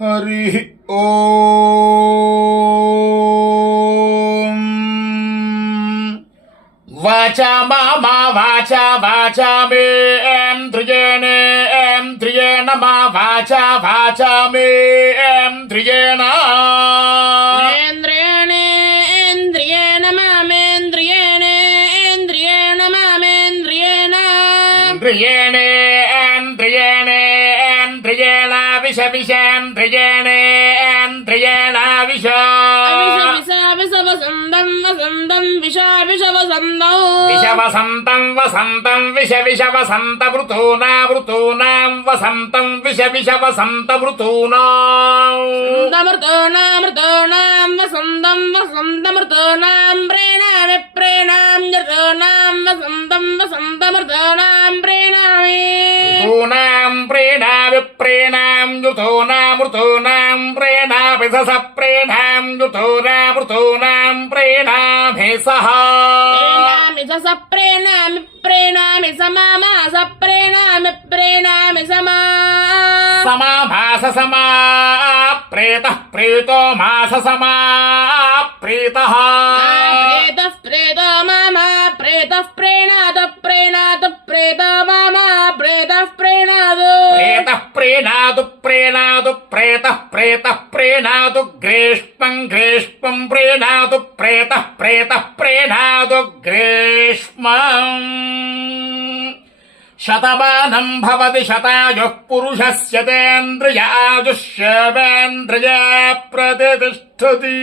हरि ओम। वाचा मामा वाचा वाचा मे ध्रुजेने ध्रुजेन मा वाचा वाचा मे ध्रुजेन न्द्रियेणे न्द्रियेणे न्द्रियेण विष विषेन्द्रियेणे न्द्रियेण विष वसन्तं वसन्तं विष विष वसन्त ऋतूनां वसन्तं विष विष वसन्त ऋतूनां वसन्तं वसन्तमृतूनां प्रेणामि प्रेणां ऋतूनां वसन्तं वसन्तमृतूनां प्रेणामि ऋतूनां प्रेणामि प्रेणां ऋतूनां प्रेणामि सस प्रेणां ऋतूनां प्रेणामि सह प्रेणामि समामा प्रेणामि समा समाभास समा प्रेतः प्रेतो मास समा प्रेतः प्रेतो मामा प्रेतः प्रेणाद प्रेतो मामा प्रेतः प्रेणादु प्रेतः प्रेणादु ग्रीष्मं प्रेणादु प्रेतः प्रेणादु ग्रीष्मम् शतमानं भवति शतायुः पुरुषस्य तेन्द्रिय आयुष्येवेन्द्रिय प्रतिष्ठति।